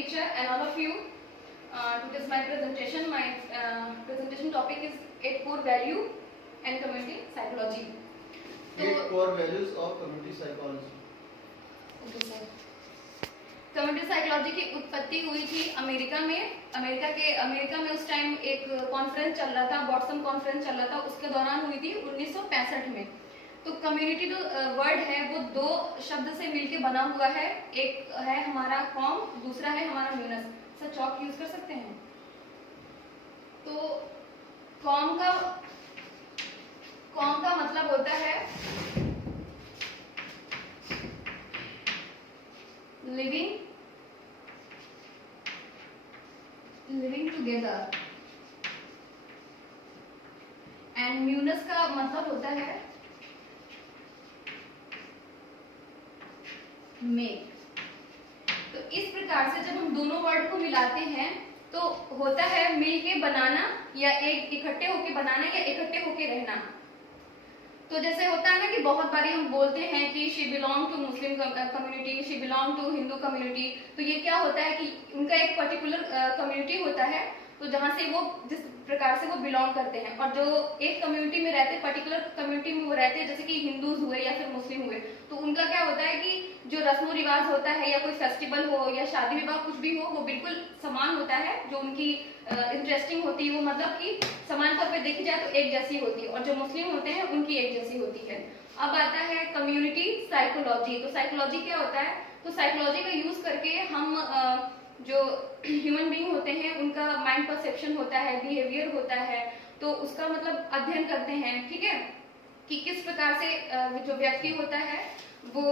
teacher and all of you. Today's my presentation. My presentation topic is 8 core value and community psychology. 8 core values of community psychology. Okay sir. Community psychology की उत्पत्ति हुई थी America में उस time एक conference चल रहा था, बॉटसम कॉन्फ्रेंस चल रहा था, उसके दौरान हुई थी 1965 में। तो कम्युनिटी जो वर्ड है वो दो शब्द से मिलके बना हुआ है, एक है हमारा कॉम, दूसरा है हमारा म्यूनस। सर चॉक यूज कर सकते हैं। तो कॉम का मतलब होता है लिविंग टुगेदर, एंड म्यूनस का मतलब होता है मेक। तो इस प्रकार से जब हम दोनों वर्ड को मिलाते हैं तो होता है मिल के बनाना, या एक इकट्ठे होके बनाना, या इकट्ठे होके रहना। तो जैसे होता है ना कि बहुत बारी हम बोलते हैं कि she belong to Muslim community, she belong to Hindu community. तो ये क्या होता है कि उनका एक पर्टिकुलर कम्युनिटी होता है, तो जहाँ से वो जिस प्रकार से वो बिलोंग करते हैं, और जो एक कम्युनिटी में रहते, पर्टिकुलर कम्युनिटी में वो रहते हैं, जैसे कि हिंदूज हुए या फिर मुस्लिम हुए, तो उनका क्या होता है कि जो रस्म रिवाज होता है, या कोई फेस्टिवल हो या शादी विवाह कुछ भी हो, वो बिल्कुल समान होता है। जो उनकी इंटरेस्टिंग होती है वो मतलब कि समान तौर पे देखी जाए तो एक जैसी होती है, और जो मुस्लिम होते हैं उनकी एक जैसी होती है। अब आता है कम्युनिटी साइकोलॉजी। तो साइकोलॉजी क्या होता है? तो साइकोलॉजी का यूज करके हम जो ह्यूमन बीइंग होते हैं उनका माइंड परसेप्शन होता है, बिहेवियर होता है, तो उसका मतलब अध्ययन करते हैं, ठीक है, कि किस प्रकार से जो व्यक्ति होता है वो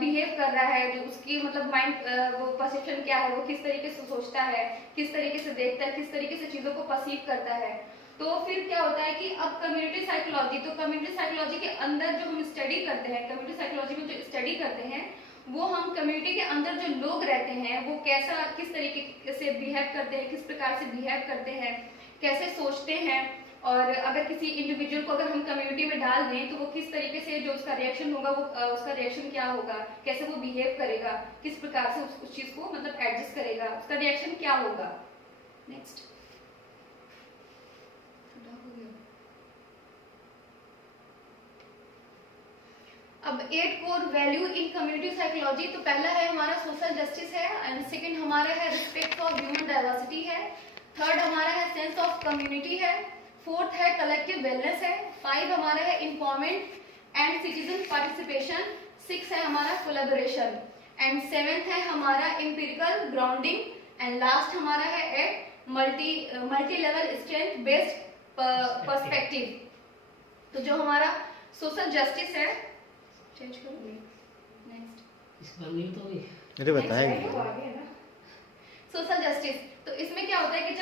बिहेव कर रहा है, जो उसकी मतलब माइंड वो परसेप्शन क्या है, वो किस तरीके से सोचता है, किस तरीके से देखता है, किस तरीके से चीजों को परसीव करता है। तो फिर क्या होता है कि अब कम्युनिटी साइकोलॉजी, तो कम्युनिटी साइकोलॉजी के अंदर जो हम स्टडी करते हैं, कम्युनिटी साइकोलॉजी में जो स्टडी करते हैं वो हम कम्युनिटी के अंदर जो लोग रहते हैं वो कैसा किस तरीके से बिहेव करते हैं, किस प्रकार से बिहेव करते हैं, कैसे सोचते हैं, और अगर किसी इंडिविजुअल को अगर हम कम्युनिटी में डाल दें तो वो किस तरीके से जो उसका रिएक्शन होगा, वो उसका रिएक्शन क्या होगा, कैसे वो बिहेव करेगा, किस प्रकार से उस चीज को मतलब एडजस्ट करेगा, उसका रिएक्शन क्या होगा। नेक्स्ट अब 8 core value in community psychology. तो पहला है हमारा सोशल जस्टिस है, एंड सेकंड हमारा है रिस्पेक्ट फॉर ह्यूमन डाइवर्सिटी है, थर्ड हमारा है सेंस ऑफ कम्युनिटी है, फोर्थ है कलेक्टिव वेलनेस है, 5 हमारा है इन्फॉर्मेंट एंड सिटीजन पार्टिसिपेशन, 6 है हमारा कोलैबोरेशन, एंड 7th है हमारा एम्पिरिकल ग्राउंडिंग, एंड लास्ट हमारा है at multi level strength based perspective. तो जो हमारा सोशल जस्टिस है, चेंज करूंगी नेक्स्ट, इस बार नहीं तो अरे बताएंगे सोशल जस्टिस। तो इसमें क्या होता है कि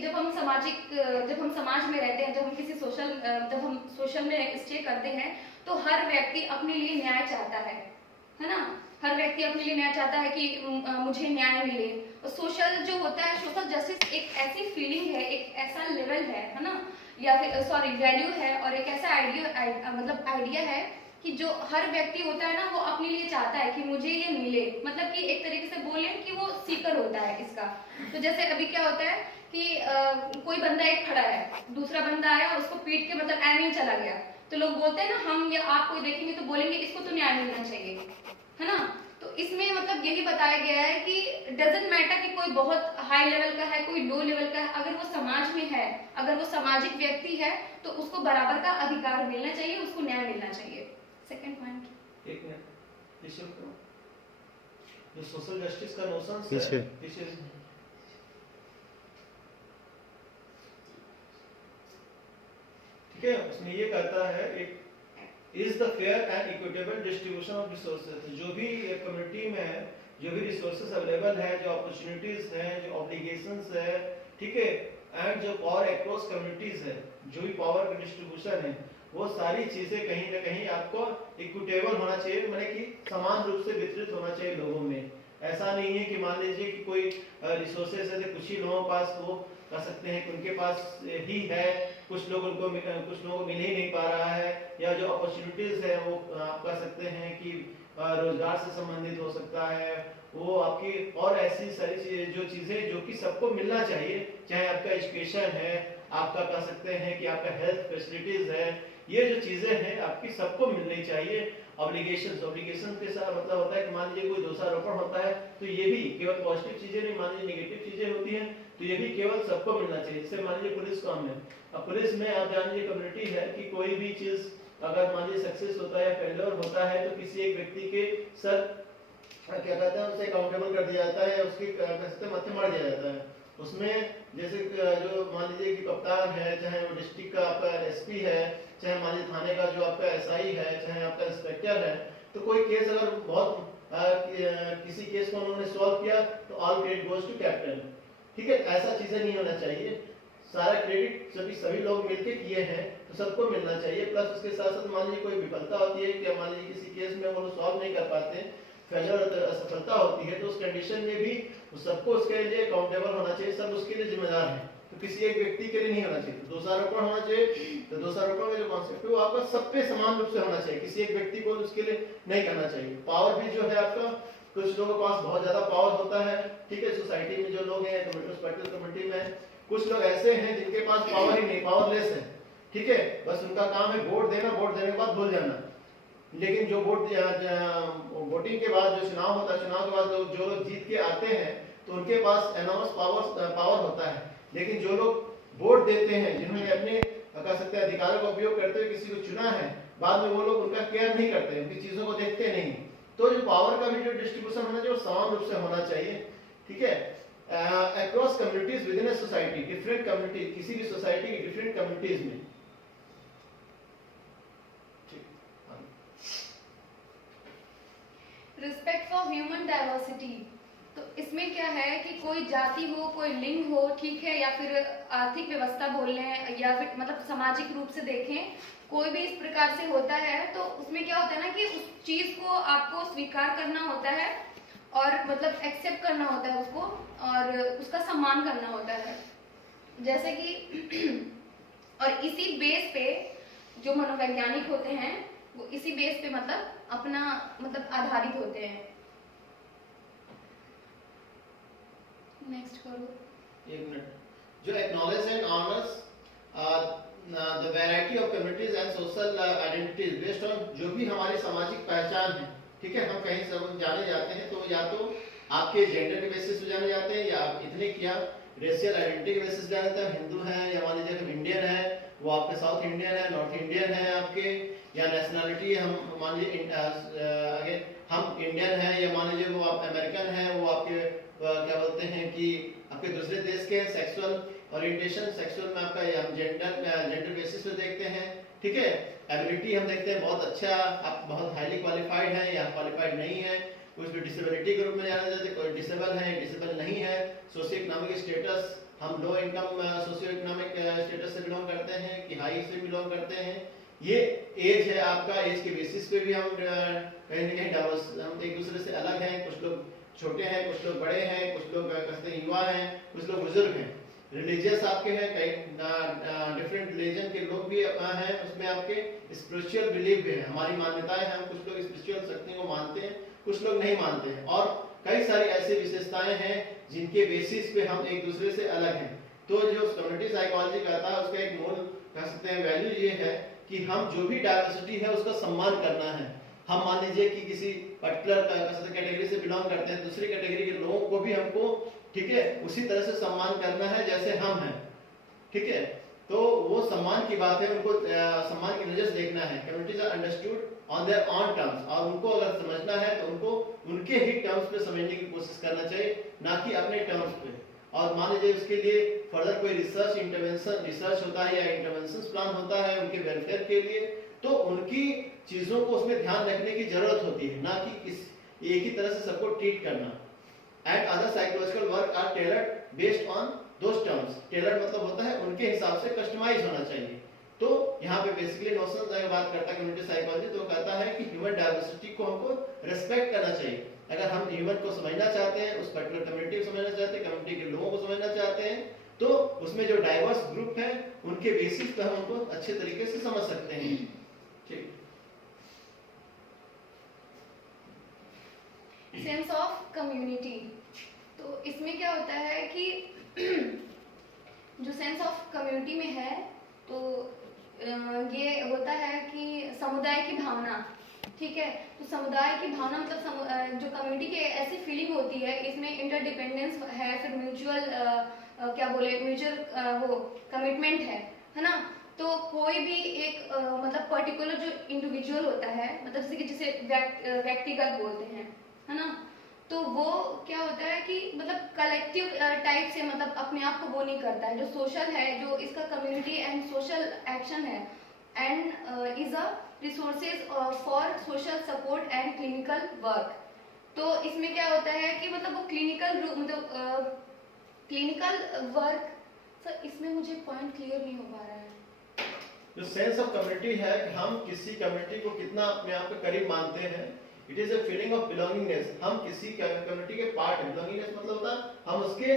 जब हम समाज में रहते हैं, जब हम सोशल में स्टे करते हैं, तो हर व्यक्ति अपने लिए न्याय चाहता है ना, हर व्यक्ति अपने लिए न्याय चाहता है कि मुझे न्याय मिले। और सोशल जो होता है, सोशल जस्टिस एक ऐसी फीलिंग है, एक ऐसा लेवल है ना, या फिर सॉरी वैल्यू है, और एक ऐसा आइडिया है कि जो हर व्यक्ति होता है ना वो अपने लिए चाहता है कि मुझे ये मिले, मतलब कि एक तरीके से बोले कि वो सीकर होता है इसका। तो जैसे अभी क्या होता है कि कोई बंदा एक खड़ा है, दूसरा बंदा आया और उसको पीट के मतलब ऐसे ही चला गया, तो लोग बोलते हैं ना, हम या आप कोई देखेंगे तो बोलेंगे इसको तो न्याय मिलना चाहिए, है ना। तो इसमें मतलब यही बताया गया है कि डजंट मैटर कि कोई बहुत हाई लेवल का है, कोई लो लेवल का है, अगर वो समाज में है, अगर वो सामाजिक व्यक्ति है, तो उसको बराबर का अधिकार मिलना चाहिए, उसको न्याय मिलना चाहिए। सेकंड पॉइंट, एक मिनट पीछे करो, जो सोशल जस्टिस का नोशन पीछे ठीक है, उसमें ये कहता है एक is the fair and equitable distribution of resources. जो भी कम्युनिटी में है, जो भी रिसोर्सेज अवेलेबल है, जो अपॉर्चुनिटीज हैं, जो ऑब्लिगेशंस है, ठीक है, एंड जो पावर अक्रॉस कम्युनिटीज है, जो भी पावर का डिस्ट्रीब्यूशन है, वो सारी चीजें कहीं ना कहीं आपको इक्विटेबल होना चाहिए, माने कि समान रूप से वितरित होना चाहिए लोगों में। ऐसा नहीं है कि मान लीजिए कि कोई रिसोर्सेज है कुछ ही लोगों के पास वो कर सकते हैं कि उनके पास ही है, कुछ लोगों को मिल ही नहीं पा रहा है, या जो अपॉर्चुनिटीज है वो आप कह सकते हैं कि रोजगार से संबंधित हो सकता है, वो आपकी और ऐसी सारी जो चीजें जो कि सबको मिलना चाहिए, चाहे आपका एजुकेशन है, आपका कह सकते हैं कि आपका हेल्थ फैसिलिटीज है, ये जो चीजें हैं आपकी सबको मिलनी चाहिए। ऑब्लिगेशन के साथ मतलब होता है कि मान लीजिए कोई दोषारोपण होता है तो ये भी केवल पॉजिटिव चीजें नहीं, मान लीजिए नेगेटिव चीजें होती हैं तो ये भी केवल सबको मिलना चाहिए। जैसे मान लीजिए पुलिस काम में, अब पुलिस में आप जान लीजिए कम्युनिटी है कि कोई भी चीज अगर मान लीजिए सक्सेस होता है या फेलियर होता है तो किसी एक व्यक्ति के सर क्या कहते हैं उसे अकाउंटेबल कर दिया जाता है, उसकी माथे मार दिया जाता है। उसमें जैसे जो मान लीजिए कि कप्तान है, चाहे वो डिस्ट्रिक्ट का आपका एसपी है, चाहे मान लीजिए थाने का जो आपका एसआई है, चाहे आपका इंस्पेक्टर है, तो कोई केस अगर बहुत किसी केस को उन्होंने सॉल्व किया तो all credit goes to captain. ठीक है, ऐसा चीजें नहीं होना चाहिए, सारा क्रेडिट सभी लोग मिलके किए हैं तो सबको मिलना चाहिए। प्लस उसके साथ साथ मान लीजिए कोई विफलता होती है कि मान लीजिए किसी केस में वो सॉल्व नहीं कर पाते, फेलियर असफलता होती है, तो उस कंडीशन में भी सबको उसके लिए अकाउंटेबल होना चाहिए, सब उसके लिए जिम्मेदार हैं। तो किसी एक व्यक्ति के लिए नहीं होना चाहिए। दोषारोपण होना चाहिए तो दोषारोपण में जो कॉन्सेप्ट है वो आपका सब पे समान रूप से होना चाहिए, किसी एक व्यक्ति को उसके लिए नहीं करना चाहिए। पावर भी जो है आपका, कुछ लोगों के पास बहुत ज्यादा पावर होता है, ठीक है, सोसाइटी में जो लोग हैं कम्युनिटी में कुछ लोग ऐसे हैं जिनके पास पावर ही नहीं, पावरलेस है, ठीक है, बस उनका काम है वोट देना, वोट देने के बाद भूल जाना। लेकिन जो वोटिंग के बाद जो चुनाव होता है, चुनाव के बाद जो लोग जीत के आते हैं तो उनके पास एनॉर्मस पावर होता है। लेकिन जो लोग वोट देते हैं, जिन्होंने अपने कह सकते हैं अधिकारों का उपयोग करते हुए किसी को चुना है, बाद में वो लोग उनका केयर नहीं करते, उनकी चीजों को देखते नहीं। तो जो पावर का भी जो डिस्ट्रीब्यूशन होना चाहिए वो समान रूप से होना चाहिए, ठीक है। Across communities with in a society, different community, किसी भी सोसाइटी की डिफरेंट कम्युनिटीज में। रिस्पेक्ट फॉर ह्यूमन डाइवर्सिटी, तो इसमें क्या है कि कोई जाति हो, कोई लिंग हो, ठीक है, या फिर आर्थिक व्यवस्था बोल लें, या फिर मतलब सामाजिक रूप से देखें, कोई भी इस प्रकार से होता है तो उसमें क्या होता है ना कि उस चीज को आपको स्वीकार करना होता है और मतलब एक्सेप्ट करना होता है उसको, और उसका सम्मान करना होता है। जैसे कि और इसी बेस पे जो मनोवैज्ञानिक होते हैं वो इसी बेस पे मतलब अपना मतलब आधारित होते हैं। नेक्स्ट करो। एक मिनट, जो acknowledge and honours the variety of communities and social identities based on, जो भी हमारी सामाजिक पहचान है, ठीक है, हम कहीं से जाने जाते हैं तो या तो आपके जेंडर के बेसिस पे जाने जाते हैं, या आप इतने किया रेशियल आइडेंटिटी के बेसिस पे जाने जाते हैं, हिंदू हैं या मान लीजिए हम इंडियन है, वो आपके साउथ इंडियन है, नॉर्थ इंडियन है आपके, या नेशनलिटी हम मान लीजिए अगेन हम इंडियन है, या मान लीजिए वो आप अमेरिकन है, वो आपके क्या बोलते हैं कि आपके दूसरे देश के, सेक्सुअल ओरिएंटेशन, सेक्सुअल में आपका हम जेंडर बेसिस पे देखते हैं, ठीक है। एबिलिटी हम देखते हैं बहुत अच्छा, आप बहुत हाईली क्वालिफाइड हैं या क्वालिफाइड नहीं है, कुछ भी डिसेबिलिटी के रूप में जाना जाते हैं, कोई डिसेबल है, डिसेबल नहीं है। सोशियो इकोनॉमिक स्टेटस, हम low income socio economic status से बिलोंग करते हैं कि हाई से बिलोंग करते हैं। ये एज है आपका, एज के बेसिस पे भी हम कहीं ना कहीं डाइवर्स, हम एक दूसरे से अलग हैं, कुछ लोग छोटे हैं, कुछ लोग बड़े हैं, कुछ लोग कहते हैं युवा हैं, कुछ लोग बुजुर्ग हैं। रिलीजियस आपके हैं, कई डिफरेंट रिलीजन के लोग भी हैं, उसमें आपके स्पिरिचुअल बिलीफ भी है, हमारी मान्यताएं हैं, कुछ लोग स्पिरिचुअल शक्ति को मानते हैं, कुछ लोग नहीं मानते हैं, और कई सारी ऐसी विशेषताएं हैं जिनके बेसिस पे हम एक दूसरे से अलग हैं। तो जो कम्युनिटी साइकोलॉजी कहता है उसका एक मूल कह सकते हैं वैल्यू ये है कि हम जो भी डाइवर्सिटी है उसका सम्मान करना है। हम मान लीजिए कि किसी पर्टिकुलर कैटेगरी से बिलोंग करते हैं, दूसरी कैटेगरी के लोगों को भी हमको, ठीक है, उसी तरह से सम्मान करना है जैसे हम हैं, ठीक है। तो वो सम्मान की बात है, उनको सम्मान की नजर से देखना है। Communities are understood on their on terms, और उनको अगर समझना है तो उनको उनके ही टर्म्स पे समझने की कोशिश करना चाहिए, ना कि अपने टर्म्स पे। और मान लीजिए उसके लिए फर्दर कोई रिसर्च इंटरवेंशन रिसर्च होता है या इंटरवेंशन प्लान होता है उनके वेलफेयर के लिए, तो उनकी चीजों को उसमें ध्यान रखने की जरूरत होती है, ना कि एक ही तरह से सबको ट्रीट करना। And other psychological work are tailored based on those terms. Tailored मतलब होता है उनके हिसाब से कस्टमाइज होना चाहिए। तो यहाँ पे बेसिकली नोशन अगर बात करता है कम्युनिटी साइकोलॉजी, तो कहता है कि ह्यूमन डाइवर्सिटी को हमको रेस्पेक्ट करना चाहिए। अगर हम ह्यूमन को समझना चाहते हैं, उस पर्टिकुलर कम्युनिटी को समझना चाहते हैं, कम्युनिटी के लोगों को समझना चाहते हैं, तो उसमें जो डाइवर्स ग्रुप है उनके बेसिस पर हम उनको अच्छे तरीके से समझ सकते हैं। ठीक। Sense of community. तो इसमें क्या होता है कि जो सेंस ऑफ कम्युनिटी में है तो ये होता है कि समुदाय की भावना, ठीक है। तो समुदाय की भावना मतलब जो कम्युनिटी की ऐसी फीलिंग होती है, इसमें इंटरडिपेंडेंस है, फिर म्यूचुअल क्या बोले म्यूचुअल वो कमिटमेंट है ना। तो कोई भी एक मतलब पर्टिकुलर जो इंडिविजुअल होता है, मतलब जैसे कि जिसे व्यक्तिगत बोलते हैं, है ना। तो वो क्या होता है कि मतलब कलेक्टिव टाइप से मतलब अपने आप को वो नहीं करता है। जो सोशल है, जो इसका कम्युनिटी एंड सोशल एक्शन है and is a resources for social support and clinical work. तो इसमें क्या होता है कि मतलब वो क्लिनिकल मतलब क्लिनिकल वर्क। सर इसमें मुझे पॉइंट क्लियर नहीं हो पा रहा है। जो सेंस ऑफ कम्युनिटी है कि हम किसी कम्युनिटी को कितना अपने आप के करीब मानते हैं। It is a feeling of belongingness. हम किसी कम्युनिटी के पार्ट है। बिलोंगिंगनेस मतलब होता है हम उसके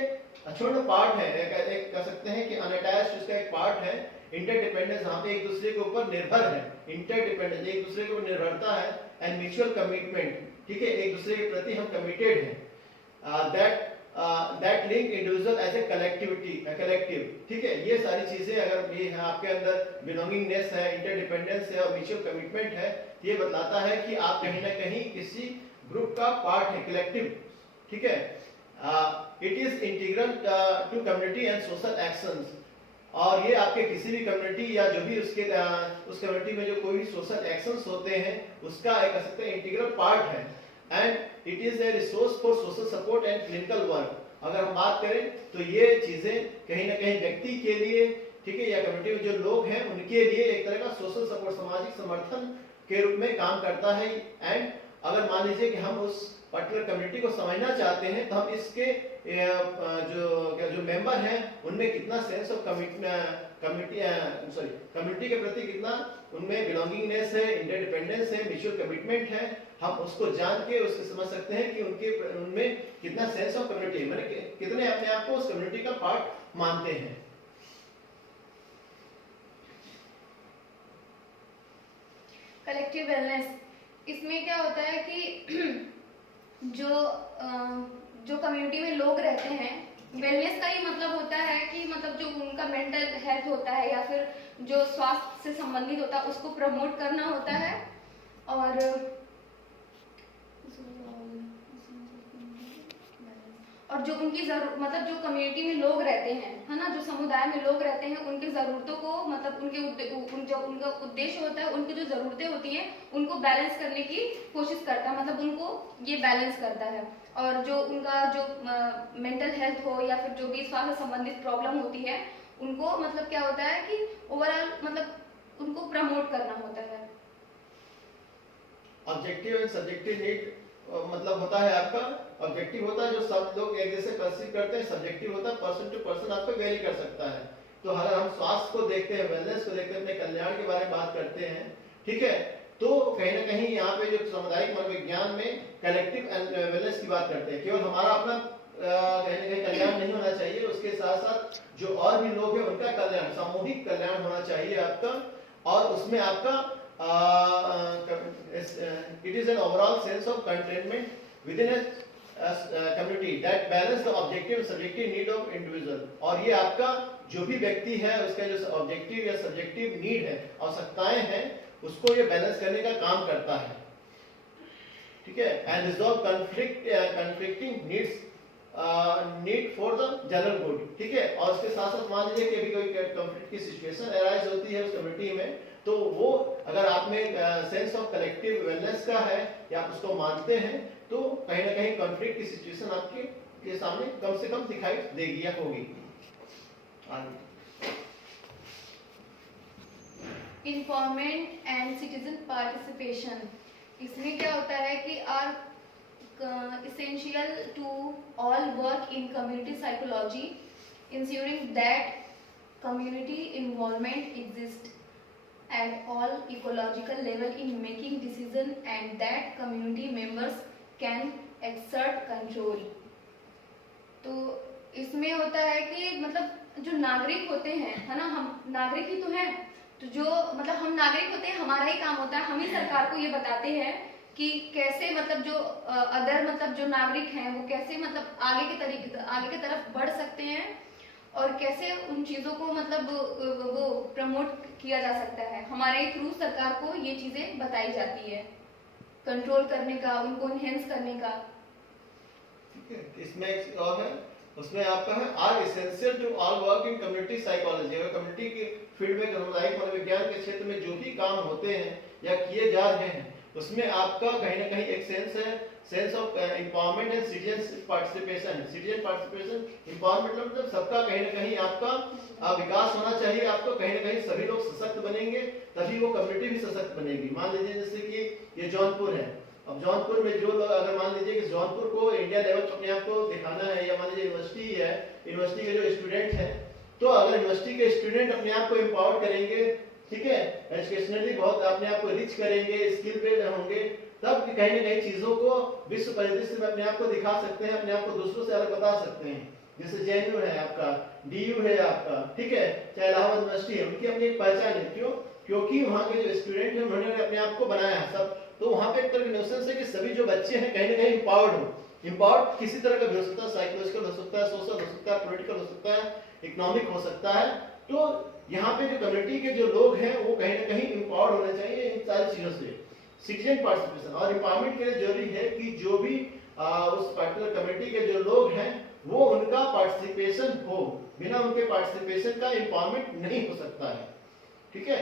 अछूत पार्ट है, एक कह सकते हैं कि अनअटैच्ड उसका एक पार्ट है। इंटरडिपेंडेंस, हम पे एक दूसरे के ऊपर निर्भर है। इंटरडिपेंडेंस, एक दूसरे के ऊपर निर्भरता है। एंड म्यूचुअल कमिटमेंट, ठीक है, एक दूसरे के प्रति हम कमिटेड हैं। That link individual as a collective, ठीक है। ये सारी चीजें अगर ये है आपके अंदर, बिलोंगिंगनेस है, इंटरडिपेंडेंस है और म्यूचुअल कमिटमेंट है, ये बतलाता है कि आप कहीं ना कहीं किसी ग्रुप का पार्ट है, कलेक्टिव, ठीक है। It is integral to community and social actions. और ये आपके किसी भी कम्युनिटी या जो भी उसके उस कम्युनिटी में जो कोई भी सोशल एक्शंस होते हैं उसका एक कह सकते हैं इंटीग्रल पार्ट है। And it is a resource for social support and clinical work. अगर हम बात करें तो ये चीजें कहीं ना कहीं व्यक्ति के लिए, ठीक है, या कम्युनिटी में जो लोग हैं उनके लिए एक तरह का सोशल सपोर्ट, सामाजिक समर्थन के रूप में काम करता है। एंड अगर मान लीजिए कि हम उस पर्टिकुलर कम्युनिटी को समझना चाहते हैं तो हम इसके जो मेंबर हैं उनमें कितना सेंस ऑफ कम्युनिटी के प्रति कितना उनमें बिलोंगिंगनेस है, इंटरडिपेंडेंस है, म्यूचुअल कमिटमेंट है, हम उसको जान के उसके समझ सकते हैं कि उनमें कितना सेंस ऑफ कम्युनिटी, माने कितने अपने आप को उस कम्युनिटी का पार्ट मानते हैं। कलेक्टिव वेलनेस, इसमें क्या होता है कि जो कम्युनिटी में लोग रहते हैं, वेलनेस का ही मतलब होता है कि मतलब जो उनका मेंटल हेल्थ होता है या फिर जो स्वास्थ्य से संबंधित होता है उसको प्रमोट करना होता है। और जो उनकी मतलब जो कम्युनिटी में लोग रहते हैं, है ना, जो समुदाय में लोग रहते हैं, उनकी ज़रूरतों को मतलब जो उनका उद्देश्य होता है, उनकी जो ज़रूरतें होती हैं उनको बैलेंस करने की कोशिश करता है, मतलब उनको ये बैलेंस करता है। और जो उनका जो मेंटल हेल्थ हो या फिर जो भी स्वास्थ्य संबंधित प्रॉब्लम होती है उनको मतलब क्या होता है कि ओवरऑल मतलब उनको प्रमोट करना होता है। ऑब्जेक्टिव एंड सब्जेक्टिव नीड मतलब होता है आपका, ऑब्जेक्टिव होता है जो सब लोग एक जैसे परसीव करते हैं, सब्जेक्टिव होता है पर्सन टू पर्सन आपको वेरी कर सकता है। तो अगर हम स्वास्थ्य को देखते हैं, वेलनेस को देखते हैं, अपने कल्याण के बारे में बात करते हैं, ठीक है, तो कहीं ना कहीं यहाँ पे जो सामुदायिक मनोविज्ञान में कलेक्टिव वेलनेस की बात करते हैं। केवल हमारा अपना कहीं ना कहीं कल्याण नहीं होना चाहिए, उसके साथ साथ जो और भी लोग हैं उनका कल्याण, सामूहिक कल्याण होना चाहिए आपका। और उसमें आपका it is an overall sense of contentment within a community that balance the objective and subjective need of individual। और ये आपका जो भी व्यक्ति है उसका जो ऑब्जेक्टिव या सब्जेक्टिव नीड है, आवश्यकताएं हैं, उसको ये बैलेंस करने का काम करता है, ठीक है। And resolve conflicting needs need for the general good, ठीक है। और उसके साथ साथ मान लीजिए कि अभी कोई कॉन्फ्लिक्ट की सिचुएशन अराइज होती है उस कम्युनिटी में, तो वो अगर आप में सेंस ऑफ कलेक्टिव वेलनेस का है या आप उसको मानते हैं तो कहीं ना कहीं कॉन्फ्लिक्ट की सिचुएशन आपके के सामने कम से कम दिखाई देगी या होगी। इन्फॉर्मेंट एंड सिटीजन पार्टिसिपेशन, इसमें क्या होता है कि are essential to all work in community psychology, ensuring that community involvement exists at all ecological level in making decision and that community members can exert control। तो इसमें होता है कि मतलब जो नागरिक होते हैं, है ना, हम नागरिक ही तो हैं, तो जो मतलब हम नागरिक होते हैं, हमारा ही काम होता है, हम ही सरकार को ये बताते हैं कि कैसे मतलब जो अदर मतलब जो नागरिक हैं वो कैसे मतलब आगे की तरफ बढ़ सकते हैं और कैसे उन चीजों को मतलब वो प्रमोट किया जा सकता है। हमारे थ्रू सरकार को ये चीजें बताई जाती है, कंट्रोल करने का, उनको इनहेंस करने का। ठीक है, इसमें एक और है, उसमें आपका है are essential to all work in community psychology. अगर कम्युनिटी के फील्ड में सामुदायिक मनोविज्ञान के क्षेत्र में जो भी काम होते हैं या किए जा रहे हैं उसमें आपका कहीं ना कहीं एक सेंस है, sense of empowerment and citizen participation. Citizen participation, empowerment मतलब सबका कहीं ना कहीं आपका विकास होना चाहिए। आपको कहीं ना कहीं सभी लोग सशक्त बनेंगे तभी वो कम्युनिटी भी सशक्त बनेगी। मान लीजिए जैसे कि ये जौनपुर है, अब जौनपुर में जो लोग, अगर मान लीजिए कि जौनपुर को इंडिया लेवल पर अपने आप को दिखाना है, या मान लीजिए यूनिवर्सिटी है, यूनिवर्सिटी के जो स्टूडेंट हैं, तो अगर यूनिवर्सिटी के स्टूडेंट अपने आप को एम्पावर करेंगे, ठीक है, एजुकेशनली बहुत अपने आप को रिच करेंगे, स्किल पे होंगे, तब कहीं ना कहीं चीजों को विश्व परिदृश्य में अपने आप को दिखा सकते हैं, अपने आप को दूसरों से अलग बता सकते हैं। जैसे जेएनयू है आपका, डीयू है आपका, ठीक है, चाहे इलाहाबाद यूनिवर्सिटी है, उनकी अपनी एक पहचान है। क्यों? क्योंकि वहाँ के जो स्टूडेंट हैं उन्होंने अपने आप को बनाया है सब। तो वहाँ पे एक तरह की नोशन है कि सभी जो बच्चे हैं कहीं ना कहीं एम्पावर्ड हो। एम्पावर्ड किसी तरह का भी हो सकता है, साइकोलॉजिकल हो सकता है, सोशल हो सकता है, पॉलिटिकल हो सकता है, इकोनॉमिक हो सकता है। तो यहाँ पे जो कम्युनिटी के जो लोग हैं वो कहीं ना कहीं एम्पावर्ड होने चाहिए इन सारी चीजों से। सिटीजन पार्टिसिपेशन और एम्पावरमेंट के लिए जरूरी है कि जो भी उस पर्टिकुलर कम्युनिटी के जो लोग हैं वो उनका पार्टिसिपेशन हो। बिना उनके पार्टिसिपेशन का एम्पावरमेंट नहीं हो सकता है। ठीक है,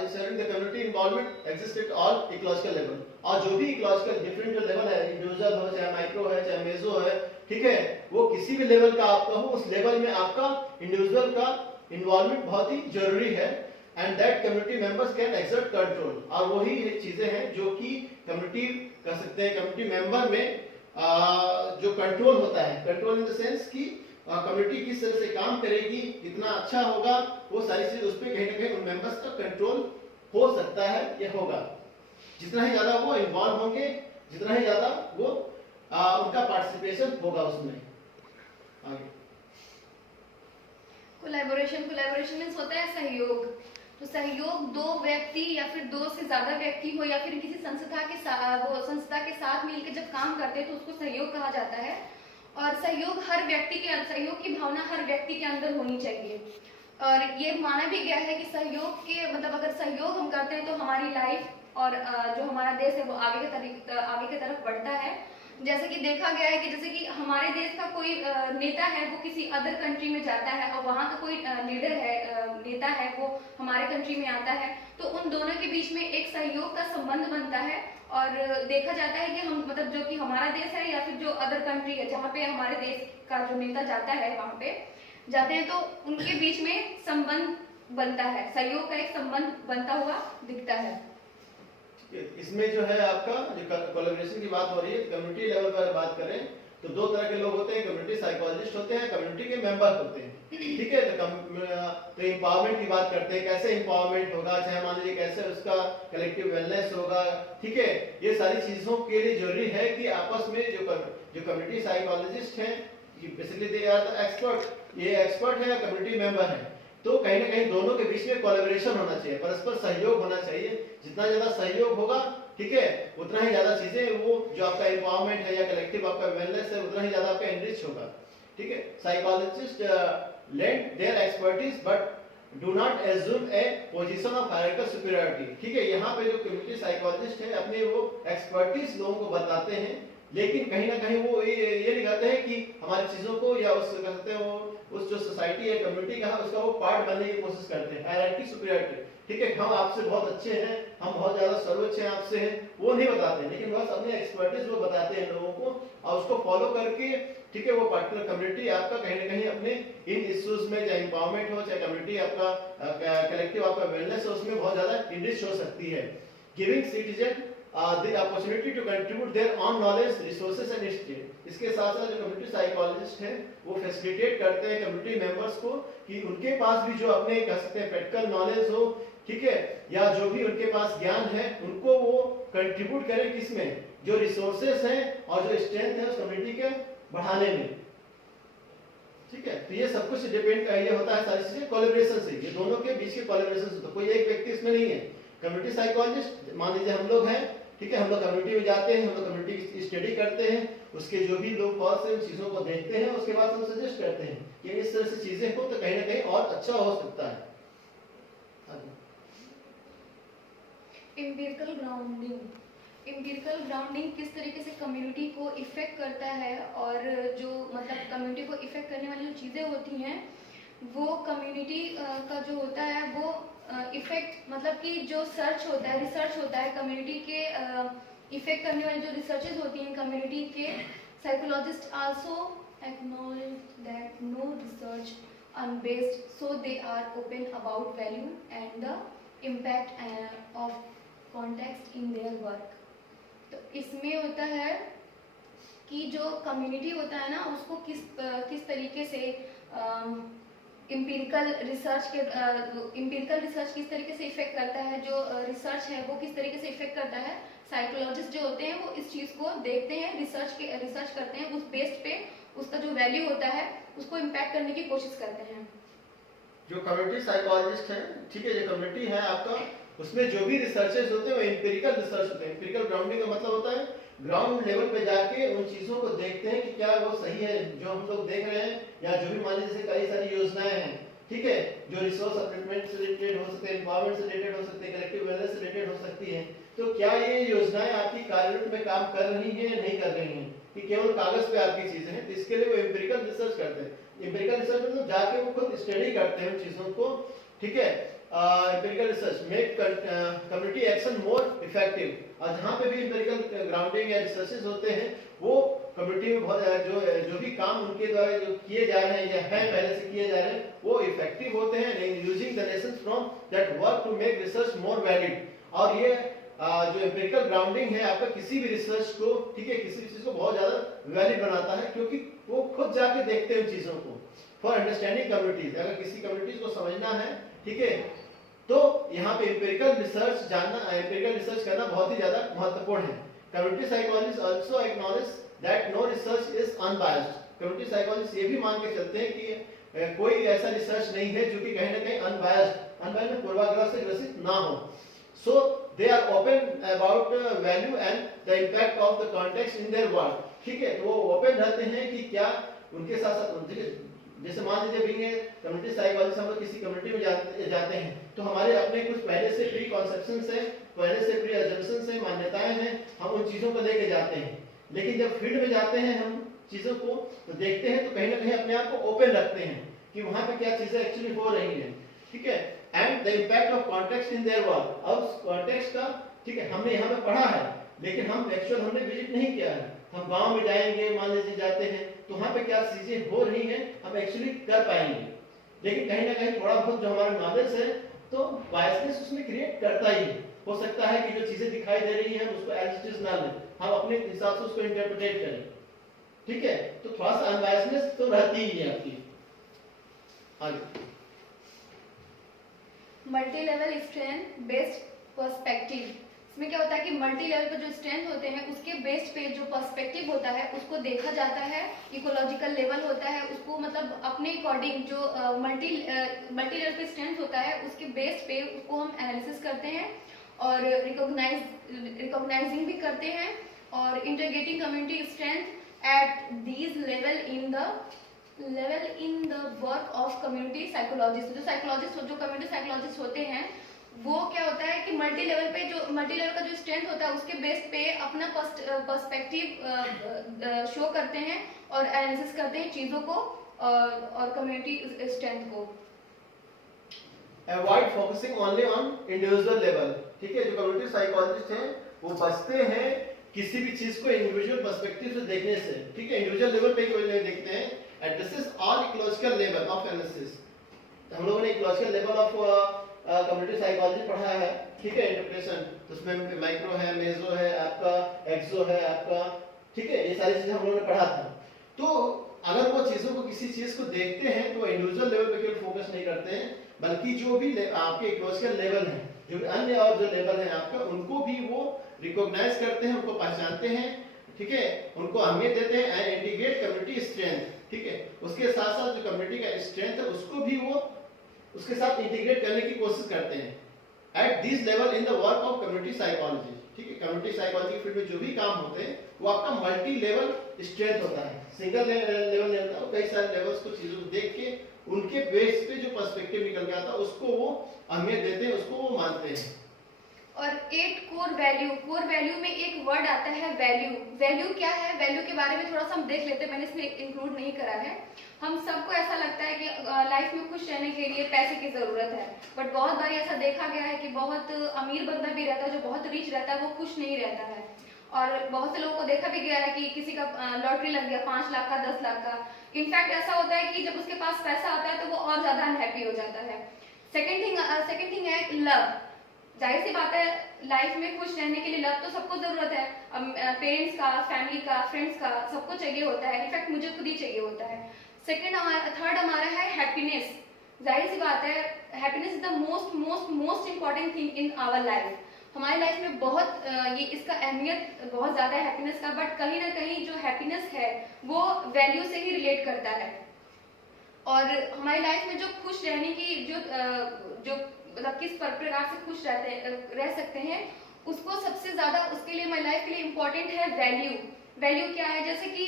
ensuring the community involvement exists at all ecological level। और जो भी इकोलॉजिकल डिफरेंट जो लेवल है, इंडिविजुअल हो चाहे माइक्रो है चाहे मेसो है, ठीक है, वो किसी भी लेवल का आपका हो, उस लेवल में आपका इंडिविजुअल का इन्वॉल्वमेंट बहुत ही जरूरी है। And that community members can exert control. और वही चीजें हैं जो कि कम्युनिटी कर सकते हैं। कम्युनिटी मेंबर में जो कंट्रोल होता है, कंट्रोल इन द सेंस कि कम्युनिटी किस तरह से काम करेगी, कितना अच्छा होगा, वो सारी चीज उस पर कहीं ना कहीं उन मेंबर्स का कंट्रोल हो सकता है या होगा। जितना ही ज्यादा वो इन्वॉल्व होंगे, जितना ही ज्यादा वो उनका पार्टिसिपेशन होगा उसमें। आगे कोलैबोरेशन मींस होता है सहयोग। तो सहयोग दो व्यक्ति या फिर दो से ज्यादा व्यक्ति हो या फिर किसी संस्था के साथ मिलकर जब काम करते हैं तो उसको सहयोग कहा जाता है। और सहयोग सहयोग की भावना हर व्यक्ति के अंदर होनी चाहिए। और ये माना भी गया है कि सहयोग के मतलब अगर सहयोग हम करते हैं तो हमारी लाइफ और जो हमारा देश है वो आगे की तरफ बढ़ता है। जैसे कि देखा गया है कि जैसे कि हमारे देश का कोई नेता है वो किसी अदर कंट्री में जाता है और वहाँ का कोई लीडर है, नेता है, वो हमारे कंट्री में आता है, तो उन दोनों के बीच में एक सहयोग का संबंध बनता है। और देखा जाता है कि हम मतलब जो कि हमारा देश है या फिर जो अदर कंट्री है जहाँ पे हमारे देश का जो नेता जाता है वहाँ पे जाते हैं तो उनके बीच में संबंध बनता है, सहयोग का एक संबंध बनता हुआ दिखता है। इसमें जो है आपका जो कोलैबोरेशन की बात हो रही है, कम्युनिटी लेवल पर बात करें तो दो तरह के लोग होते हैं, कम्युनिटी साइकोलॉजिस्ट होते हैं, कम्युनिटी के मेंबर होते हैं। ठीक है, तो एम्पावरमेंट की बात करते हैं, कैसे एम्पावरमेंट होगा, चाहे मान लीजिए कैसे उसका कलेक्टिव वेलनेस होगा। ठीक है, ये सारी चीजों के लिए जरूरी है कि आपस में जो कम्युनिटी साइकोलॉजिस्ट हैं, basically they are the expert, ये एक्सपर्ट है या कम्युनिटी मेंबर है, तो कहीं ना कहीं दोनों के बीच में कोलैबोरेशन होना चाहिए, परस्पर सहयोग होना चाहिए। जितना ज्यादा सहयोग होगा, ठीक है, उतना ही ज्यादा चीजें वो जो आपका एम्पावरमेंट है या कलेक्टिव आपका वेलनेस है उतना ही ज्यादा आपका एनरिच होगा। ठीक है, psychologist lend their expertise but do not assume a position of hierarchical superiority. ठीक है, यहाँ पे जो कम्युनिटी साइकोलॉजिस्ट है अपने वो एक्सपर्टीज लोगों को बताते हैं, लेकिन कहीं ना कहीं वो ये नहीं कहते हैं कि हमारी चीजों को या उस कह सकते हैं वो उस जो सोसाइटी है कम्युनिटी का उसका वो पार्ट बनने की कोशिश करते हैं, हायरार्की सुपीरियरिटी। ठीक है, हम आपसे बहुत अच्छे हैं, हम बहुत ज्यादा सर्वोच्च हैं आपसे हैं, वो नहीं बताते हैं, लेकिन बस अपने एक्सपर्टीज वो बताते हैं लोगों को और उसको फॉलो करके, ठीक है, वो पर्टिकुलर कम्युनिटी आपका कहीं ना कहीं अपने इन इश्यूज में चाहे एम्पावरमेंट हो चाहे कम्युनिटी आपका कलेक्टिव आपका वेलनेस हो, उसमें बहुत ज्यादा इंटरेस्ट हो सकती है। Giving citizen the opportunity to contribute their own knowledge, resources and history। इसके साथ साथ जो कम्युनिटी साइकोलॉजिस्ट हैं वो फैसिलिटेट करते हैं कम्युनिटी मेंबर्स को कि उनके पास भी जो अपने कह सकते हैं प्रैक्टिकल नॉलेज हो, ठीक है, या जो भी उनके पास ज्ञान है उनको वो कंट्रीब्यूट करें किसमें, जो रिसोर्सेस हैं और जो स्ट्रेंथ है उस कम्युनिटी के बढ़ाने में। ठीक है, तो ये सब कुछ डिपेंड ये होता है सारी चीजें कोलैबोरेशन से, ये दोनों के बीच के कोलैबोरेशन से। तो कोई एक व्यक्ति इसमें नहीं है, कम्युनिटी साइकोलॉजिस्ट मान लीजिए हम लोग हैं, ठीक है, हम लोग कम्युनिटी में जाते हैं, हम लोग कम्युनिटी की स्टडी करते हैं, उसके जो भी लोग कॉज है उन चीज़ों को देखते हैं, उसके बाद हम सजेस्ट करते हैं कि इस तरह से चीज़ें हो तो कहीं ना कहीं और अच्छा हो सकता है। एम्पिरिकल ग्राउंडिंग किस तरीके से कम्युनिटी को इफेक्ट करता है, और जो मतलब कम्युनिटी को इफेक्ट करने वाली जो चीज़ें होती हैं वो कम्युनिटी का जो होता है वो इफेक्ट, मतलब कि जो सर्च होता है, रिसर्च होता है कम्युनिटी के इफेक्ट करने वाली जो रिसर्चेज होती हैं कम्युनिटी के, psychologist also acknowledge that no research unbased, so they are open about value and the impact of context in their work। तो इसमें होता है कि जो कम्युनिटी होता है ना उसको किस तरीके से इम्पीरिकल रिसर्च किस तरीके से इफेक्ट करता है, जो रिसर्च है वो किस तरीके से इफेक्ट करता है। साइकोलॉजिस्ट जो होते हैं वो इस चीज़ को देखते हैं, रिसर्च करते हैं, उस बेस्ड पे उसका जो वैल्यू होता है उसको इम्पैक्ट करने की कोशिश करते हैं। जो कम्युनिटी साइकोलॉजिस्ट है, ठीक है, जो कम्युनिटी है आपका, उसमें जो भी रिसर्चेस होते हैं वो एम्पिरिकल रिसर्च होते हैं। एम्पिरिकल ग्राउंडिंग का मतलब होता है ग्राउंड लेवल पे जाके उन चीजों को देखते हैं कि क्या वो सही है जो हम लोग देख रहे हैं, या जो भी मान लीजिए जैसे कई सारी योजनाएं हैं, ठीक है, जो रिसोर्स अपलिफ्टमेंट से रिलेटेड हो सकते हैं, एम्पावरमेंट से रिलेटेड हो सकते हैं, कलेक्टिव वेलनेस से रिलेटेड हो सकती हैं, तो क्या ये योजनाएं आपकी कार्यरूप में काम कर रही हैं या नहीं कर रही हैं, कि केवल कागज पे आपकी चीजें हैं। तो इसके लिए वो एम्पिरिकल रिसर्च करते हैं। एम्पिरिकल रिसर्च मतलब जाके वो खुद स्टडी करते हैं उन चीजों को, ठीक है। Empirical research make community action more effective. और जहाँ पे भी एम्पिरिकल ग्राउंडिंग या रिसर्चेस होते हैं वो कम्युनिटी में बहुत जो भी काम उनके द्वारा जो किए जा रहे हैं या हैं पहले से किए जा रहे हैं वो इफेक्टिव होते हैं, using the lessons from that work to make research more valid. और ये जो एम्पिरिकल ग्राउंडिंग है आपका किसी भी रिसर्च को, ठीक है, किसी भी चीज को बहुत ज्यादा वैलिड बनाता है, क्योंकि वो खुद जाके देखते हैं उन चीजों को। फॉर अंडरस्टैंडिंग कम्युनिटीज, अगर किसी कम्युनिटीज को समझना है, ठीक है, तो यहाँ पे एम्पिरिकल रिसर्च जानना, एम्पिरिकल रिसर्च करना बहुत ही ज्यादा महत्वपूर्ण है। Community psychologist also acknowledge that no research is unbiased. Community psychologist ये भी मान के चलते हैं कि कोई ऐसा रिसर्च नहीं है जो कि कहीं ना कहीं अनबायस्ड पूर्वाग्रह से ग्रसित ना हो। So they are open about value and the impact of the context in their work, ठीक है। तो वो ओपन रहते हैं कि क्या उनके साथ साथ, जैसे मान लीजिए भी कम्युनिटी साइकोलॉजिस्ट, हम लोग किसी कम्युनिटी में जाते हैं तो हमारे अपने कुछ पहले से प्री कॉन्सेप्शंस है, पहले से प्री अजम्पशंस है, मान्यताएं हैं, हम उन चीजों को लेके जाते हैं। लेकिन जब फील्ड में जाते हैं हम चीजों को तो देखते हैं तो कहीं ना कहीं अपने आप को ओपन रखते हैं कि वहां पे क्या चीजें एक्चुअली हो रही है, ठीक है। And the impact of context in their work. अब कॉन्टेक्स्ट का, ठीक है, हमने यहाँ पे पढ़ा है लेकिन हम एक्चुअल हमने विजिट नहीं किया है। हम गांव में जाएंगे, मान लीजिए जाते हैं तो वहां पे क्या चीजें हो रही हैं हम एक्चुअली कर पाएंगे। लेकिन कहीं ना कहीं थोड़ा बहुत जो हमारा नॉलेज है तो बायसनेस उसमें क्रिएट करता ही हो सकता है कि जो चीजें दिखाई दे रही हैं उसको एज इट इज ना लें, हम अपने हिसाब से उसको इंटरप्रेट करें, ठीक है। तो थोड़ा सा अनबायसनेस तो रहती ही है आपकी। आगे multi level strength based perspective. इसमें क्या होता है कि मल्टी लेवल पर जो स्ट्रेंथ होते हैं उसके बेस्ड पे जो पर्सपेक्टिव होता है उसको देखा जाता है। इकोलॉजिकल लेवल होता है उसको मतलब अपने अकॉर्डिंग जो मल्टी लेवल पे स्ट्रेंथ होता है उसके बेस्ड पे उसको हम एनालिसिस करते हैं और रिकॉग्नाइजिंग भी करते हैं और integrating community strength at these level in the work of community psychologist. जो कम्युनिटी साइकोलॉजिस्ट होते हैं वो क्या होता है कि मल्टी लेवल का जो स्ट्रेंथ होता है उसके बेस पे अपना पर्सपेक्टिव शो करते हैं और एनालिसिस करते हैं चीजों को और कम्युनिटी स्ट्रेंथ को। Avoid focusing only on individual level, ठीक है। जो कम्युनिटी साइकोलॉजिस्ट हैं वो बचते हैं किसी भी चीज को इंडिविजुअल पर्सपेक्टिव से देखने से, ठीक है। इंडिविजुअल लेवल पे कोई नहीं देखते हैं। And this is all ecological level of analysis. हम लोगों ने ecological level of community psychology पढ़ा है, ठीक है, इंटरप्रेशन। तो उसमें माइक्रो है, मेसो है, आपका एक्सो है आपका, ठीक है, ये सारी चीजें हम लोगों ने पढ़ा था। तो अगर वो चीजों को किसी चीज को देखते हैं तो इंडिविजुअल लेवल पे केवल फोकस नहीं करते हैं बल्कि जो भी आपके इकोलॉजिकल लेवल है, जो अन्य और जो लेवल है आपका, उनको भी वो रिकॉग्नाइज करते हैं, उनको पहचानते हैं, ठीक है, उनको अहमियत देते हैं एंड इंटीग्रेट कम्युनिटी स्ट्रेंथ, ठीक है। उसके साथ साथ जो कम्युनिटी का स्ट्रेंथ है उसको भी वो उसके साथ इंटीग्रेट करने की कोशिश करते हैं at this level in the work of community psychology, ठीक है, कम्युनिटी साइकोलॉजी फील्ड में जो भी काम होते हैं वो आपका मल्टी लेवल स्ट्रेंथ होता है, सिंगल लेवल नहीं होता, वो कई सारे लेवल्स को चीजों को देख के उनके बेस पे जो पर्सपेक्टिव निकल के आता है उसको वो अहमियत देते हैं, उसको वो मानते हैं। और 8 कोर वैल्यू में एक वर्ड आता है वैल्यू क्या है, वैल्यू के बारे में थोड़ा सा हम देख लेते हैं, मैंने इसमें इंक्लूड नहीं करा है। हम सबको ऐसा लगता है कि लाइफ में खुश रहने के लिए पैसे की जरूरत है, बट बहुत बार ऐसा देखा गया है कि बहुत अमीर बंदा भी रहता है, जो बहुत रिच रहता है, वो खुश नहीं रहता है। और बहुत से लोगों को देखा भी गया है कि किसी का लॉटरी लग गया 5 लाख का 10 लाख का, इनफैक्ट ऐसा होता है कि जब उसके पास पैसा आता है तो वो और ज्यादा अनहैप्पी हो जाता है। सेकेंड थिंग है लव। जाहिर सी बात है, लाइफ में खुश रहने के लिए लव तो सबको जरूरत है, पेरेंट्स का, फैमिली का, फ्रेंड्स का, सबको चाहिए होता है, इनफैक्ट मुझे खुद ही चाहिए होता है। थर्ड हमारा है हैप्पीनेस। जाहिर सी बात है, happiness is the most important thing in our life. हमारी लाइफ में बहुत ये इसका अहमियत बहुत ज्यादा है हैप्पीनेस का, बट कहीं ना कहीं जो हैप्पीनेस है वो वैल्यू से ही रिलेट करता है। और हमारी लाइफ में जो खुश रहने की जो मतलब किस प्रकार से खुश रह सकते हैं, उसको सबसे ज्यादा उसके लिए हमारी लाइफ के लिए इम्पोर्टेंट है वैल्यू क्या है, जैसे कि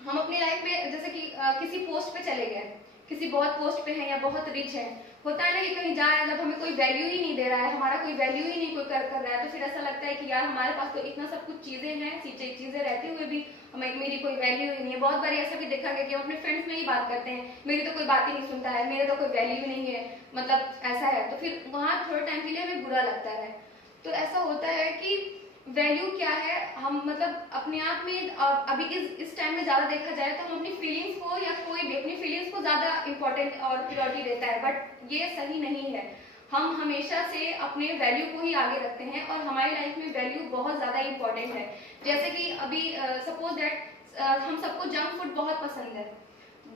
हम अपनी लाइफ में जैसे कि किसी पोस्ट पे चले गए, किसी बहुत पोस्ट पे हैं या बहुत रिच है, होता है ना कि कहीं जा रहे हैं, जब हमें कोई वैल्यू ही नहीं दे रहा है, हमारा कोई वैल्यू ही नहीं कोई कर रहा है, तो फिर ऐसा लगता है कि यार हमारे पास तो इतना सब कुछ चीजें हैं, चीजें रहते हुए भी मेरी कोई वैल्यू ही नहीं है। बहुत बार ऐसा भी देखा गया कि हम अपने फ्रेंड्स में ही बात करते हैं, मेरी तो कोई बात ही नहीं सुनता है, मेरे तो कोई वैल्यू नहीं है, मतलब ऐसा है, तो फिर वहां थोड़े टाइम के लिए हमें बुरा लगता है। तो ऐसा होता है कि वैल्यू क्या है, हम मतलब अपने आप में अभी इस टाइम में ज्यादा देखा जाए तो हम अपनी फीलिंग्स को या कोई भी अपनी फीलिंग्स को ज्यादा इंपॉर्टेंट और प्रायोरिटी देता है, बट ये सही नहीं है। हम हमेशा से अपने वैल्यू को ही आगे रखते हैं और हमारी लाइफ में वैल्यू बहुत ज्यादा इंपॉर्टेंट है। जैसे कि अभी सपोज दैट हम सबको जंक फूड बहुत पसंद है,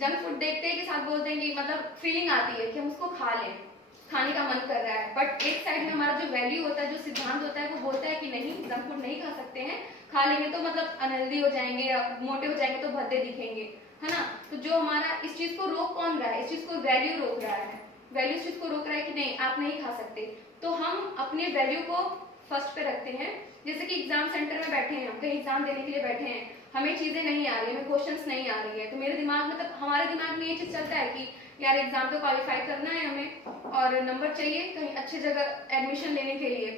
जंक फूड देखते ही के साथ बोलते हैं कि मतलब फीलिंग आती है कि हम उसको खा लें, खाने का मन कर रहा है, बट एक साइड में हमारा जो वैल्यू होता है, जो सिद्धांत होता है, वो बोलता है कि नहीं, जंक फूड नहीं खा सकते हैं, खा लेंगे तो मतलब अनहेल्दी हो जाएंगे या मोटे हो जाएंगे तो भद्दे दिखेंगे, है ना। तो जो हमारा इस चीज को रोक कौन रहा है, इस चीज को वैल्यू रोक रहा है, वैल्यू इस चीज को रोक रहा है कि नहीं आप नहीं खा सकते। तो हम अपने वैल्यू को फर्स्ट पे रखते हैं। जैसे कि एग्जाम सेंटर में बैठे हैं, हम कहीं एग्जाम देने के लिए बैठे हैं, हमें चीजें नहीं आ रही, हमें क्वेश्चंस नहीं आ रही है, तो मेरे दिमाग मतलब हमारे दिमाग में ये चीज चलता है कि यार एग्जाम तो क्वालिफाई करना है हमें और नंबर चाहिए कहीं अच्छी जगह एडमिशन लेने के लिए।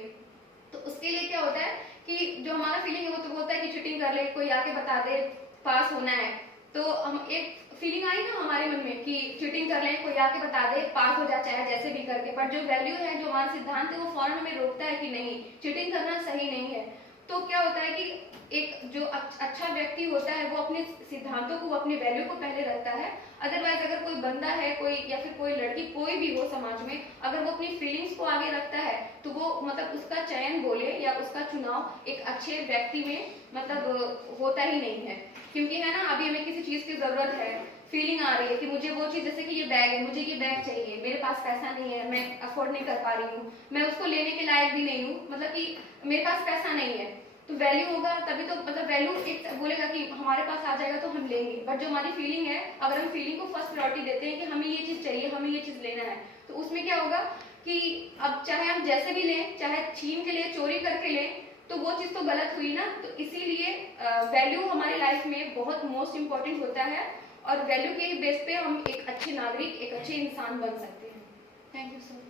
तो उसके लिए क्या होता है कि जो हमारा फीलिंग है वो तो होता है कि चीटिंग कर ले, कोई आके बता दे पास होना है, तो हम एक फीलिंग आई ना हमारे मन में कि चीटिंग कर ले, कोई आके बता दे पास हो जाए चाहे जैसे भी करके, बट जो वैल्यू है, जो हमारा सिद्धांत है, वो फौरन हमें रोकता है कि नहीं, चीटिंग करना सही नहीं है। तो क्या होता है कि एक जो अच्छा व्यक्ति होता है वो अपने सिद्धांतों को, अपने वैल्यू को पहले रखता है। अदरवाइज अगर कोई बंदा है, कोई या फिर कोई लड़की, कोई भी हो समाज में, अगर वो अपनी फीलिंग्स को आगे रखता है तो वो मतलब उसका चयन बोले या उसका चुनाव एक अच्छे व्यक्ति में मतलब होता ही नहीं है। क्योंकि है ना, अभी हमें किसी चीज की जरूरत है, फीलिंग आ रही है कि मुझे वो चीज, जैसे कि ये बैग है, मुझे ये बैग चाहिए, मेरे पास पैसा नहीं है, मैं अफोर्ड नहीं कर पा रही हूँ, मैं उसको लेने के लायक भी नहीं हूँ, मतलब कि मेरे पास पैसा नहीं है, तो वैल्यू होगा तभी तो, मतलब वैल्यू एक बोलेगा कि हमारे पास आ जाएगा तो हम लेंगे, बट जो हमारी फीलिंग है, अगर हम फीलिंग को फर्स्ट प्रायोरिटी देते हैं कि हमें ये चीज चाहिए, हमें ये चीज लेना है, तो उसमें क्या होगा कि अब चाहे हम जैसे भी लें, चाहे छीन के लिए, चोरी करके लें, तो वो चीज तो गलत हुई ना। तो इसीलिए वैल्यू हमारी लाइफ में बहुत मोस्ट इंपॉर्टेंट होता है और वैल्यू के बेस पे हम एक अच्छे नागरिक, एक अच्छे इंसान बन सकते हैं। Thank you sir.